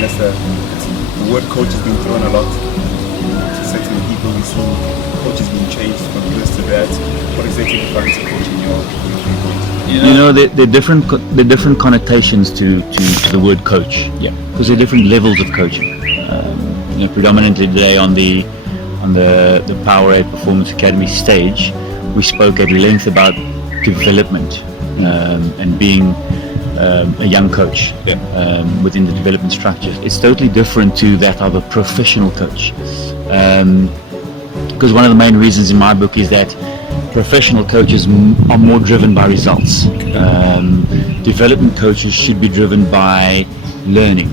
mean, the word coach has been thrown a lot to certain people. We see coaches being changed from this to that. What exactly defines a coach in your viewpoint? There are different connotations to the word coach. Yeah, because there are different levels of coaching. Predominantly today on the Powerade Performance Academy stage, we spoke at length about development and being a young coach within the development structure. It's totally different to that of a professional coach, because one of the main reasons in my book is that professional coaches are more driven by results. Development coaches should be driven by learning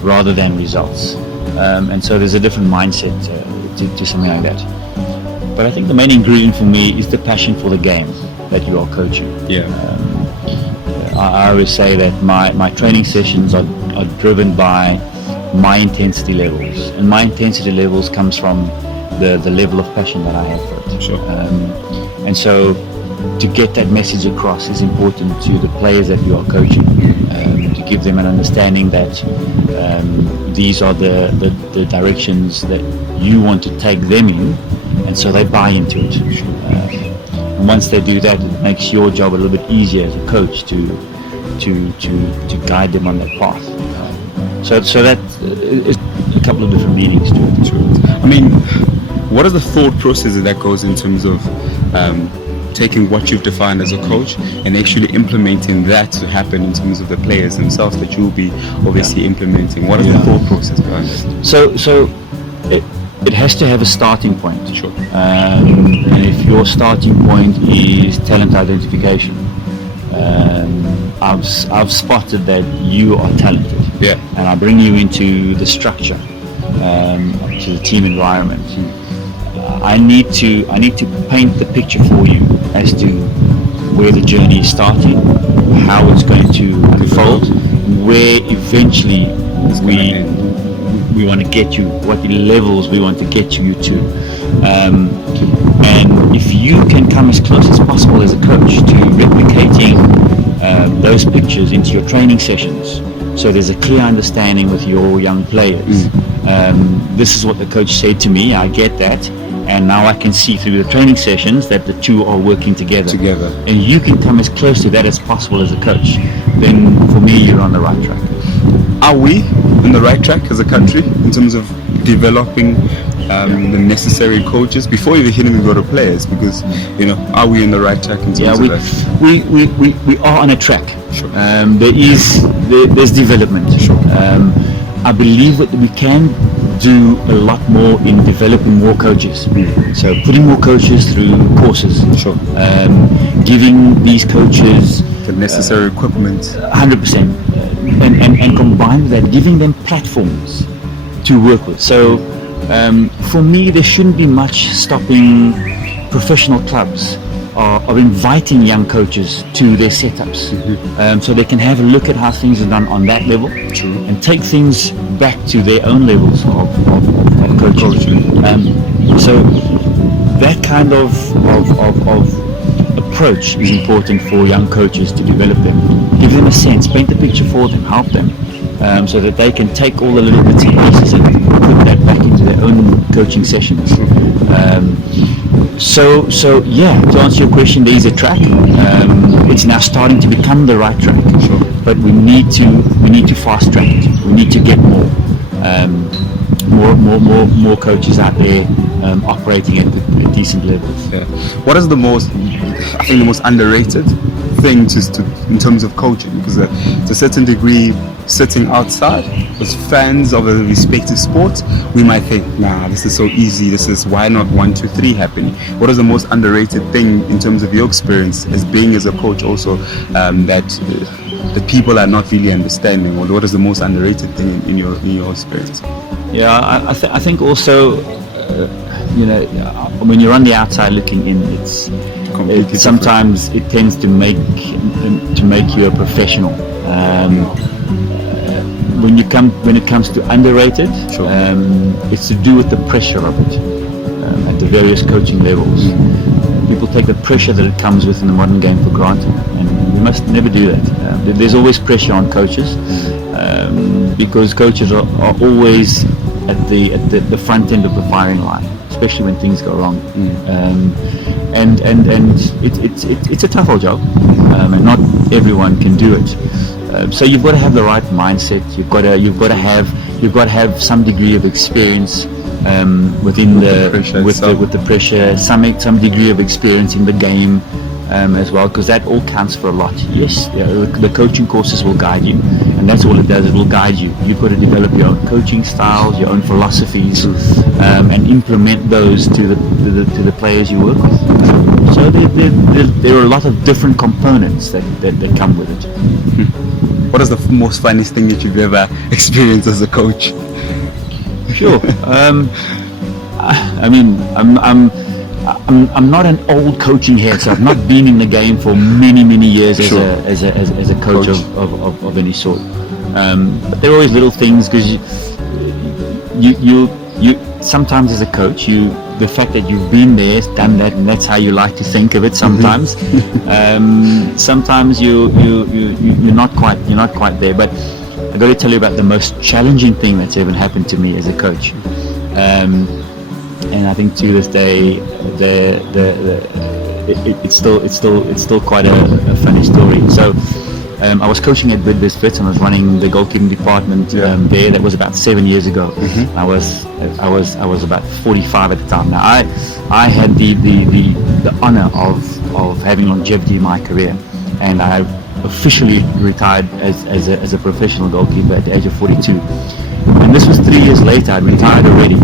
rather than results, and so there's a different mindset to something like that. But I think the main ingredient for me is the passion for the game that you are coaching. I always say that my training sessions are driven by my intensity levels, and my intensity levels comes from the level of passion that I have for it. Sure. And so to get that message across is important to the players that you are coaching, to give them an understanding that these are the directions that you want to take them in, and so they buy into it. And once they do that, it makes your job a little bit easier as a coach to guide them on that path. So that is a couple of different meanings to it. Sure. I mean, what is the thought process that goes in terms of taking what you've defined as a coach and actually implementing that to happen in terms of the players themselves that you'll be obviously implementing? What is the thought process behind it? So it has to have a starting point. Sure. And if your starting point is talent identification, I've spotted that you are talented. Yeah. And I bring you into the structure, to the team environment. I need to paint the picture for you as to where the journey is starting, how it's going to unfold, where eventually we want to get you, what levels we want to get you to. And if you can come as close as possible as a coach to replicating those pictures into your training sessions, so there's a clear understanding with your young players. This is what the coach said to me, I get that, and now I can see through the training sessions that the two are working together. And you can come as close to that as possible as a coach, then for me you're on the right track. Are we on the right track as a country in terms of developing the necessary coaches before you even go to players? Because are we on the right track in terms of that? We are on a track. Sure. There's development. Sure. I believe that we can do a lot more in developing more coaches. So putting more coaches through courses. Sure. Giving these coaches the necessary equipment. 100%. And combined with that, giving them platforms to work with. So for me, there shouldn't be much stopping professional clubs of inviting young coaches to their setups, so they can have a look at how things are done on that level. True. And take things back to their own levels of coaching. So that kind of approach is important for young coaches to develop them. Give them a sense, paint the picture for them, help them, so that they can take all the little bits and pieces and put that back into their own coaching sessions. So yeah, to answer your question, there is a track. It's now starting to become the right track. Sure. But we need to fast track it. We need to get more coaches out there operating at decent levels. Yeah. What is the most underrated thing in terms of coaching? Because to a certain degree, sitting outside as fans of a respective sport, we might think, nah, this is so easy, this is why not 1, 2, 3 happening. What is the most underrated thing in terms of your experience as being as a coach also, that the people are not really understanding? Or what is the most underrated thing in your experience? Yeah, I think also, when you're on the outside looking in, sometimes it tends to make you a professional. When it comes to underrated, sure. It's to do with the pressure of it at the various coaching levels. People take the pressure that it comes with in the modern game for granted, and we must never do that. There's always pressure on coaches. because coaches are always at the front end of the firing line, especially when things go wrong. And it's a tough old job, and not everyone can do it. So you've got to have the right mindset. You've got to have some degree of experience within with the pressure, some degree of experience in the game as well, because that all counts for a lot. Yes, the coaching courses will guide you, and that's all it does. It will guide you. You've got to develop your own coaching styles, your own philosophies, and implement those to the players you work with. So there are a lot of different components that come with it. What is the most funniest thing that you've ever experienced as a coach? Sure. I mean, I'm not an old coaching head, so I've not been in the game for many years as a coach of any sort. But there are always little things, because you sometimes as a coach, the fact that you've been there, done that, and that's how you like to think of it. Sometimes, sometimes you're not quite there. But I got to tell you about the most challenging thing that's ever happened to me as a coach. And I think to this day, it's still quite a funny story. So I was coaching at Bidvest, and I was running the goalkeeping department there. That was about 7 years ago. I was about 45 at the time. Now I had the honor of having longevity in my career, and I officially retired as a professional goalkeeper at the age of 42. And this was 3 years later. I'd retired already.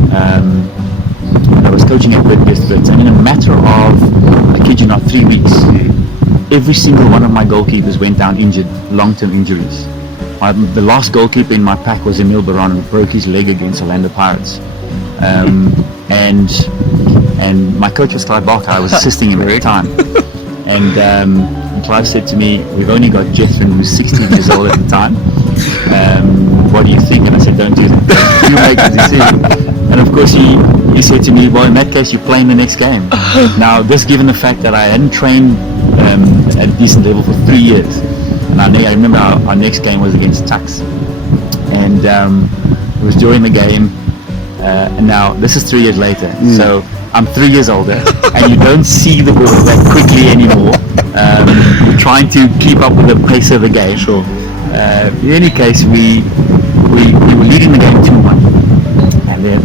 I was coaching at Bidvest, and in a matter of, I kid you not, 3 weeks, every single one of my goalkeepers went down injured, long-term injuries. The last goalkeeper in my pack was Emil Baron, who broke his leg against Orlando Pirates. And my coach was Clive Barker. I was assisting him at the time. And Clive said to me, "We've only got Jethrin, who's 16 years old at the time. What do you think?" And I said, "Don't do that. You make the decision." And of course he said to me, "Well, in that case, you play in the next game." Now, this given the fact that I hadn't trained at a decent level for 3 years, and I remember our next game was against Caxton, and it was during the game. And now this is 3 years later, so I'm 3 years older, and you don't see the ball that quickly anymore. You're trying to keep up with the pace of the game. Sure. In any case, we were leading the game 2-1.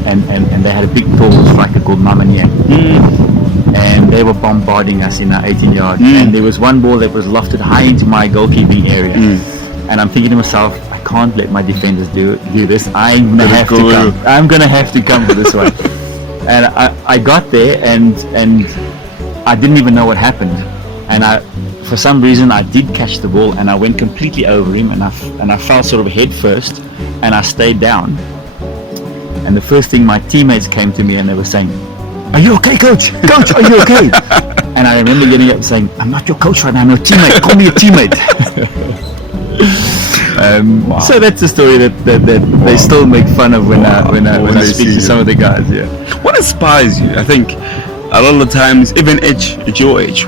And they had a big tall striker called Mahume, and they were bombarding us in our 18-yard. And there was one ball that was lofted high into my goalkeeping area, and I'm thinking to myself, I can't let my defenders do this. I'm gonna have to come for this one. And I got there, and I didn't even know what happened. And for some reason, I did catch the ball, and I went completely over him, and I fell sort of head first, and I stayed down. And the first thing, my teammates came to me and they were saying, "Are you okay, coach? Coach, are you okay?" And I remember getting up saying, "I'm not your coach right now, I'm your teammate. Call me a teammate." Wow. So that's a story that they still make fun of when I speak to some of the guys. Yeah. What inspires you? I think a lot of the times, even at your age,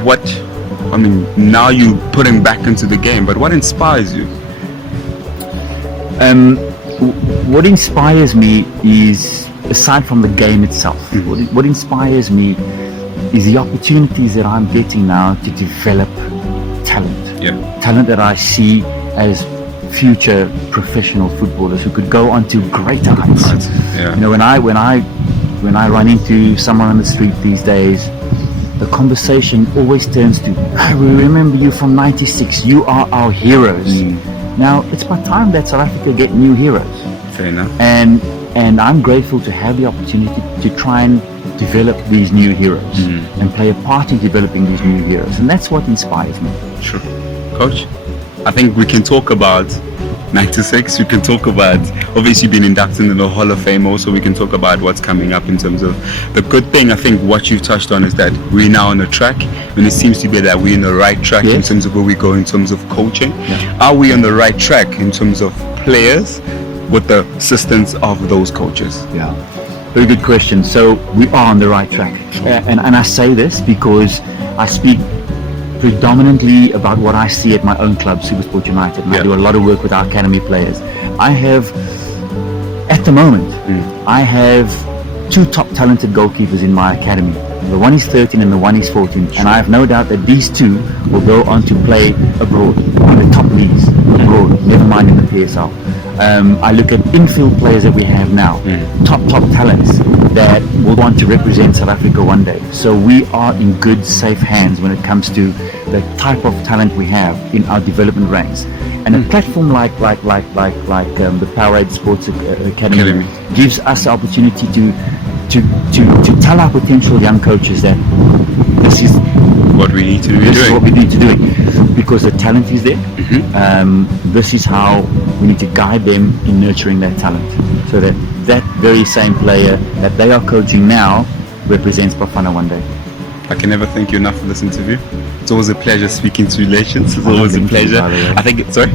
now you putting back into the game, but what inspires you? What inspires me is, aside from the game itself, what inspires me is the opportunities that I'm getting now to develop talent. Talent that I see as future professional footballers who could go on to greater heights. You know, when I run into someone on the street these days, the conversation always turns to, "Hey, we remember you from '96. You are our heroes." Now, it's about time that South Africa get new heroes. Fair enough. And I'm grateful to have the opportunity to try and develop these new heroes and play a part in developing these new heroes. And that's what inspires me. Sure. Coach, I think we can talk about 96. We can talk about, obviously, being inducted into the Hall of Fame. Also, we can talk about what's coming up in terms of the good thing. I think what you've touched on is that we're now on the track, and it seems to be that we're in the right track in terms of where we go in terms of coaching. Are we on the right track in terms of players with the assistance of those coaches? Yeah, very good question. So we are on the right track, and I say this because I speak predominantly about what I see at my own club, Supersport United, and I do a lot of work with our academy players. I have at the moment, I have 2 top talented goalkeepers in my academy. The one is 13 and the one is 14, and I have no doubt that these 2 will go on to play abroad in the top leagues abroad, never mind in the PSL. I look at infield players that we have now, top talents that will want to represent South Africa one day. So we are in good, safe hands when it comes to the type of talent we have in our development ranks. And a platform like the Powerade Sports Academy gives us the opportunity to tell our potential young coaches that this is what we need to do. This is what we need to do, because the talent is there. This is how we need to guide them in nurturing that talent, so that that very same player that they are coaching now represents Bafana one day. I can never thank you enough for this interview. It's always a pleasure speaking to Legends. It's always a pleasure. I think it's, sorry?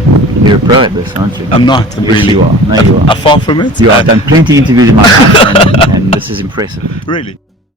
You're a pro at this, aren't you? I'm not. I'm Yes, really. you are. No, you are. I'm far from it. You are. I've done plenty of interviews in my life, and this is impressive. Really?